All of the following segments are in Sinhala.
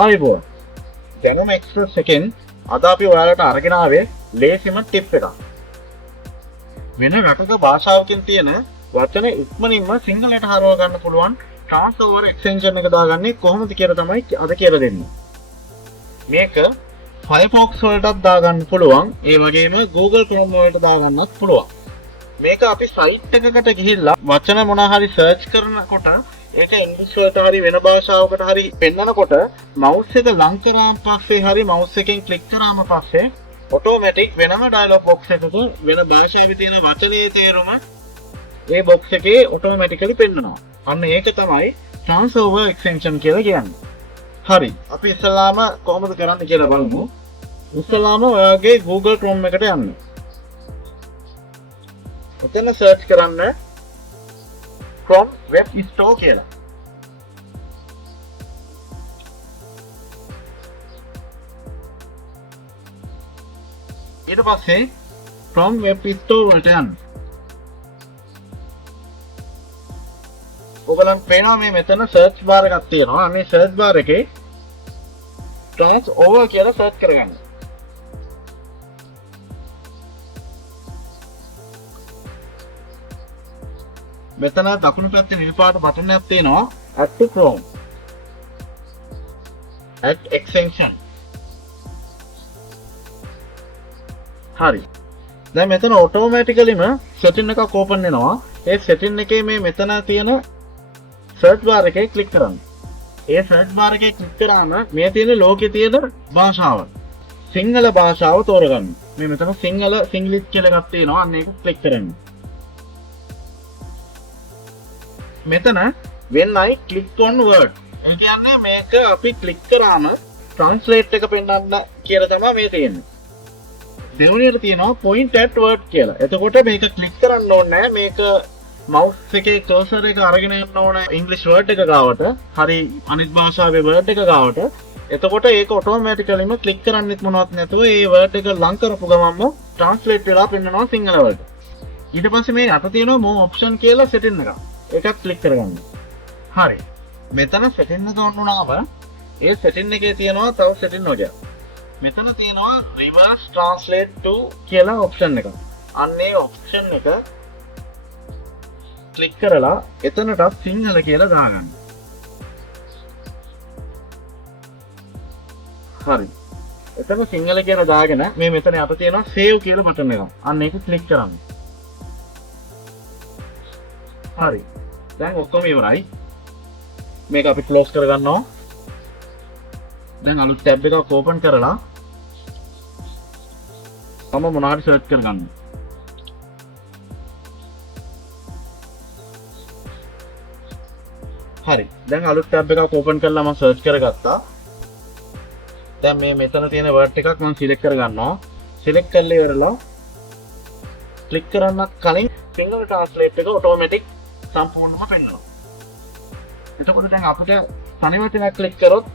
ආයිබෝ දැනුම එක්ස්ප්‍රස් එකෙන් අද අපි ඔයාලට අරගෙන ආවේ ලේසිම ටිප් එකක්. වෙන රටක භාෂාවකින් තියෙන වචන ඉක්මනින්ම සිංහලට හරව ගන්න පුළුවන් ට්‍රාන්ස්ෆෝවර් එක්ස්ටෙන්ෂන් එක දාගන්නේ කොහොමද කියලා තමයි අද කියලා දෙන්නේ. මේක Firefox වලටත් දාගන්න පුළුවන්. ඒ වගේම Google Chrome වලට දාගන්නත් පුළුවන්. මේක අපි සයිට් එකකට ගිහිල්ලා වචන මොනවා හරි සර්ච් කරනකොට ඒක ඉංග්‍රීසි වලට හරි වෙන භාෂාවකට හරි පෙන්නනකොට මවුස් එක ලං කරාම පස්සේ හරි මවුස් එකෙන් ක්ලික් කරාම පස්සේ ඔටෝමැටික් වෙනම ඩයලොග් බොක්ස් එකක වෙන භාෂාවේ තියෙන වචනේ තේරුම ඒ බොක්ස් එකේ ඔටෝමැටිකලි පෙන්නනවා. අන්න ඒක තමයි ට්‍රාන්ස්ෆෝවර් එක්ස්ටෙන්ෂන් කියලා කියන්නේ. හරි. අපි ඉස්සලාම කොහොමද කරන්නේ කියලා බලමු. ඉස්සලාම ඔයාගේ Google Chrome එකට යන්න. ඔතන සර්ච් කරන්න Chrome Web Store කියලා. ඊට පස්සේ Chrome Web Store වලට යන්න. ඔයගලන් පේනවා මේ මෙතන search bar එකක් තියෙනවා. මේ search bar එකේ TransOver කියලා search කරගන්න. මෙතන දකුණු පැත්තේ නිල් පාට බටන් එකක් තියෙනවා add to Chrome add extension. හරි. දැන් මෙතන ඔටෝමැටිකලිම setting එකක් open වෙනවා. ඒ setting එකේ මේ මෙතන තියෙන search bar එකේ click කරන්න. ඒ search bar එකේ click කරාම මේ තියෙන ලෝකේ තියෙන භාෂාව සිංහල භාෂාව තෝරගන්න. මේ මෙතන සිංහල සිංග්ලිෂ් කියලා එකක් තියෙනවා. අන්න ඒක click කරන්න. මෙතන වෙන්නයි click on word. ඒ කියන්නේ මේක අපි click කරාම translate එක පෙන්වන්න කියලා තමයි මේ තියෙන්නේ. දෙවෙනියට තියෙනවා point at word කියලා. එතකොට මේක click කරන්න ඕනේ නැහැ. මේක mouse එකේ cursor එක අරගෙන යන්න ඕනේ English word එක ගාවට. හරි අනිත් භාෂාවේ word එක ගාවට. එතකොට ඒක automaticallyම click කරන්නෙත් මොනවත් නැතුව ඒ word එක ලං කරපු ගමන්ම translate වෙලා පෙන්නනවා සිංහල වලට. ඊට පස්සේ මේ අත තියෙනවා more option කියලා setting එකක්. ඒකත් ක්ලික් කරගන්න. හරි. මෙතන setting එක on වුණාම ඒ setting එකේ තියෙනවා තව setting වර්ගයක්. මෙතන තියෙනවා reverse translate to කියලා option එක. අන්න ඒ option එක ක්ලික් කරලා එතනටත් සිංහල කියලා දාගන්න. හරි. එතන සිංහල කියලා දාගෙන මේ මෙතන අත තියෙනවා save කියලා බටන් එකක්. අන්න ඒක ක්ලික් කරන්න. හරි. දැන් ඔක්කොම ඉවරයි. මේක අපි ක්ලෝස් කරගන්නවා. දැන් අලුත් ටැබ් එකක් ඕපන් කරලා තම මොනවාරි සර්ච් කරගන්න. හරි. දැන් අලුත් ටැබ් එකක් ඕපන් කරලා මම සර්ච් කරගත්තා. දැන් මේ මෙතන තියෙන වර්ඩ් එකක් මම සිලෙක්ට් කරගන්නවා. සිලෙක්ට් කරලා ඉවරලා ක්ලික් කරන්න කලින් සිංහල ට්‍රාන්ස්ලේට් එක ඔටෝමැටික් සම්පූර්ණයෙන්ම පෙන්වනවා. එතකොට දැන් අපිට තනි වචනයක් ක්ලික් කරොත්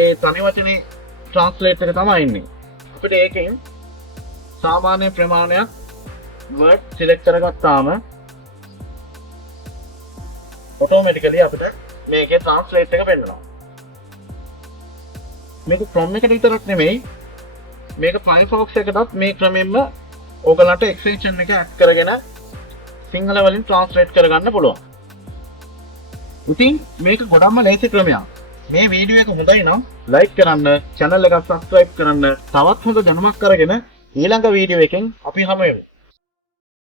ඒ තනි වචනේ ට්‍රාන්ස්ලේට් එක තමයි ඉන්නේ. අපිට ඒකෙන් සාමාන්‍ය ප්‍රමාණයක් වර්ඩ් සිලෙක්ට් කරගත්තාම ඔටෝමැටිකලි අපිට මේකේ ට්‍රාන්ස්ලේට් එක පෙන්වනවා. මේක Chrome එකට විතරක් නෙමෙයි මේක Firefox එකටත් මේ ක්‍රමෙන්ම ඕගලන්ට එක්ස්ටෙන්ෂන් එක ඇඩ් කරගෙන සිංහල වලින් ට්‍රාන්ස්ලේට් කරගන්න පුළුවන්. ඉතින් මේක ගොඩක්ම ලේසි ක්‍රමයක්. මේ වීඩියෝ එක හොඳයි නම් ලයික් කරන්න, channel එක subscribe කරන්න, තවත් හොඳ දැනුමක් අරගෙන ඊළඟ වීඩියෝ එකෙන් අපි හමු වෙමු.